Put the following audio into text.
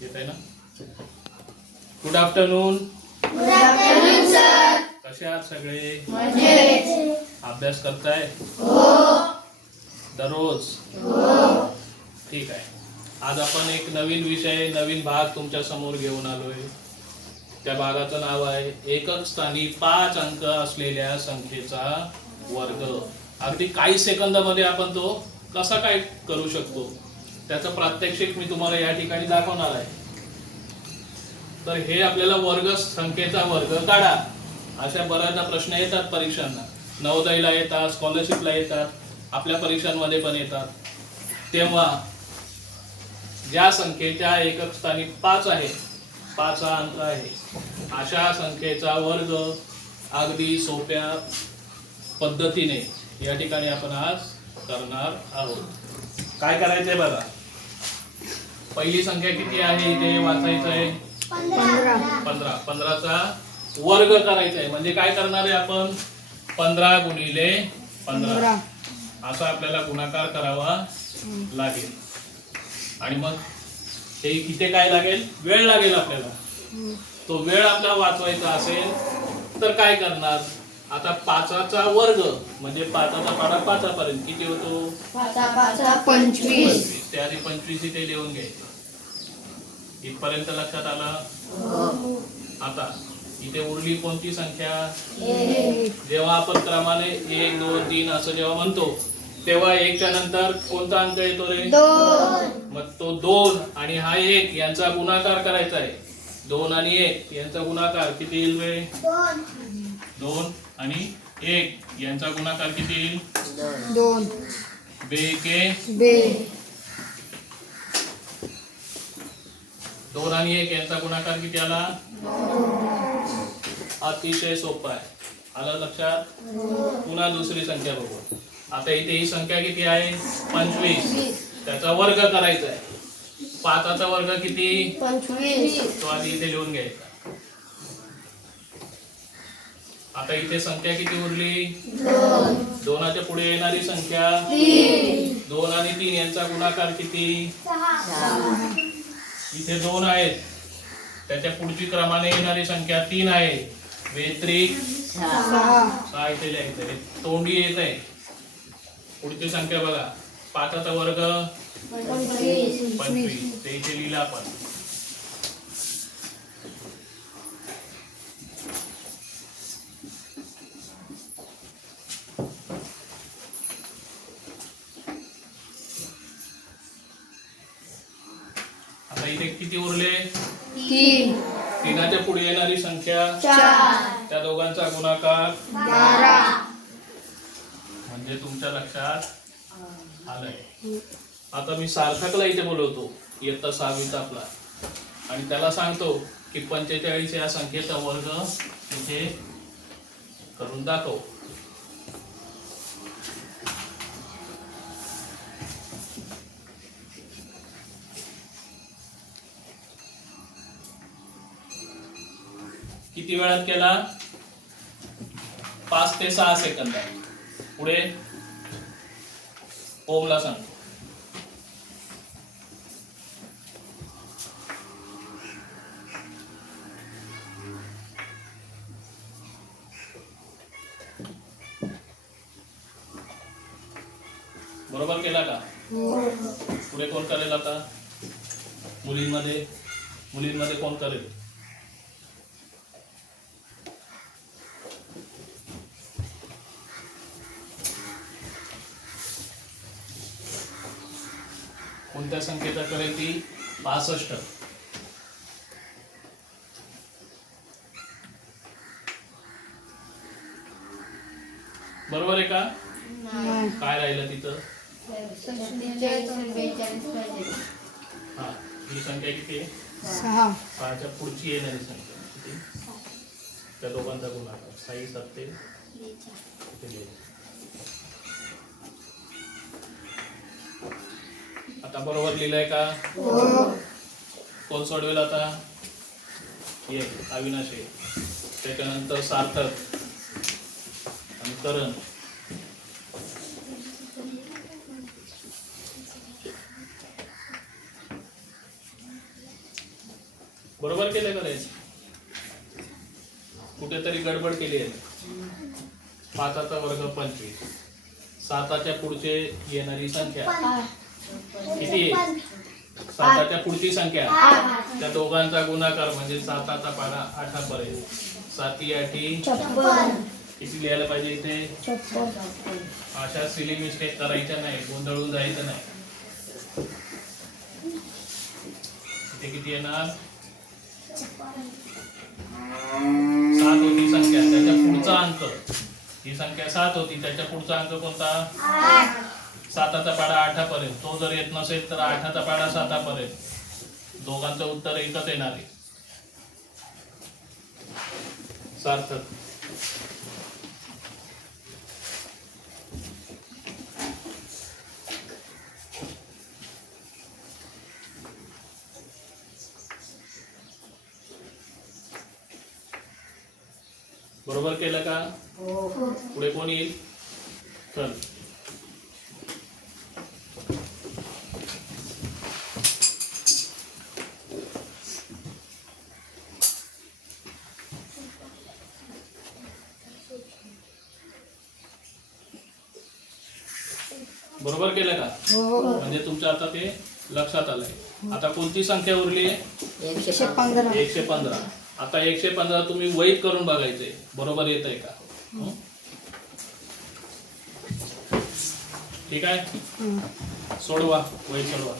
येत आहे ना? Good afternoon. सर. कसे आहात सगळे? मजेत. अभ्यास करताय? दररोज? ठीक आहे. आज आपण एक नवीन विषय, नवीन भाग तुमच्या समोर घेऊन आलोय. त्या भागाचं नाव आहे एकक स्थानी 5 अंक असलेल्या संख्येचा वर्ग. अगदी काही सेकंदामध्ये आपण तो कसा काय करू शकतो त्याचं प्रात्यक्षिक मी तुम्हाला या ठिकाणी दाखवणार आहे. तर हे आपल्याला वर्ग, संख्येचा वर्ग काढा, अशा बऱ्याचदा प्रश्न येतात परीक्षांना. नवोदयला येतात, स्कॉलरशिपला येतात, आपल्या परीक्षांमध्ये पण येतात. तेव्हा ज्या संख्येच्या एकक स्थानी 5 आहे, 5 हा अंक आहे, अशा संख्येचा वर्ग अगदी सोप्या पद्धतीने या ठिकाणी आपण आज करणार आहोत. काय करायचंय बघा. पहिली संख्या किती आहे इथे वाचायचं आहे? 15. 15चा वर्ग करायचा आहे. म्हणजे काय करणार आहे आपण? 15 गुणिले 15 असा आपल्याला गुणाकार करावा लागेल. आणि मग हे किती काय लागेल? वेळ लागेल आपल्याला. तो वेळ आपल्याला वाचवायचा असेल तर काय करणार? आता 5चा वर्ग म्हणजे 5चा पाडा 5 पर्यंत किती होतो? 25. त्या आधी 25 इथे लिहून घ्यायचं. इथपर्यंत लक्षात आलं? आता इथे उरली कोणती संख्या? जेव्हा आपण क्रमाने 1, 2, 3 असं जेव्हा म्हणतो तेव्हा 1च्या नंतर कोणता अंक येतो रे? 2. मग तो 2 आणि हा 1 यांचा गुणाकार करायचा आहे. 2 आणि 1 यांचा गुणाकार किती येईल रे? 2 आणि 1 यांचा गुणाकार किती येईल? 2. बेके 2 आणि 1 यांचा गुणाकार किती आला? अतिशय सोपा आहे. आलं लक्षात? पुन्हा दुसरी संख्या बघू. आता इथे ही संख्या किती आहे? 25. त्याचा वर्ग करायचा आहे. 5चा वर्ग किती? 25. तो आधी इथे लिहून घ्यायचा. आता इथे संख्या किती उरली? 2. च्या पुढे येणारी संख्या 2 आणि 3 यांचा गुणाकार किती? 6. इथे 2 आहेत, त्याच्या पुढची क्रमाने येणारी संख्या 3 आहे. व्यतिरिक्त 6 इथे लिहायचंय. तोंडी येत आहे. पुढची संख्या बघा. 5चा वर्ग 25. ते इथे लिहिलं आपण. आता इथे किती उरले? 3. 3च्या पुढे येणारी संख्या 4. त्या दोघांचा गुणाकार 12. म्हणजे तुमच्या लक्षात आलंय. आता मी सार्थकला इथे बोलवतो, इयत्ता 6वीचा आपला, आणि त्याला सांगतो की 45 या संख्येचा वर्ग इथे करून दाखव. किती वेळात केला? 5 ते 6 सेकंद. पुढे ओमला सांगतो. बरोबर केला का? पुढे कोण करेल आता? मुलींमध्ये कोण करेल? कोणत्या संख्येचा करेल ती? 65. बरोबर आहे का? काय राहिलं तिथं? हा, ही संख्या किती आहे? 6. 6च्या पुढची येणारी संख्या किती? त्या दोघांचा गुणाकार 6 7 आता बरोबर लिहिलंय का? कोण सोडवेल आता? अविनाश आहे. त्याच्यानंतर सार्थक आणि करण. बरोबर केलं का रे? कुठेतरी गडबड केली आहे. 5चा वर्ग 25. 7च्या पुढचे येणारी संख्या किती आहे? 7च्या पुढची संख्या त्या दोघांचा गुणाकार म्हणजे 7चा पाढा 8 पर्यंत. 7 8 किती लिहायला पाहिजे इथे? अशा सिली मिस्टेक करायच्या नाही, गोंधळून जायचं नाही. इथे किती येणार? 7 होती संख्या, त्याच्या पुढचा अंक. ही संख्या 7 होती, त्याच्या पुढचा अंक कोणता? 7चा पाढा 8 पर्यंत. तो जर येत नसेल तर 8चा पाढा 7 पर्यंत. दोघांचं उत्तर एकच येणार आहे. सार्थक. बरोबर केलं का? पुढे कोण येईल? चल. बरोबर केलं का? म्हणजे तुमचं आता ते लक्षात आलंय. आता कोणती संख्या उरली आहे? 115. 115. आता 115 तुम्ही वैध करून बघायचंय, बरोबर येत आहे का? ठीक आहे, सोडवा, वैध सोडवा.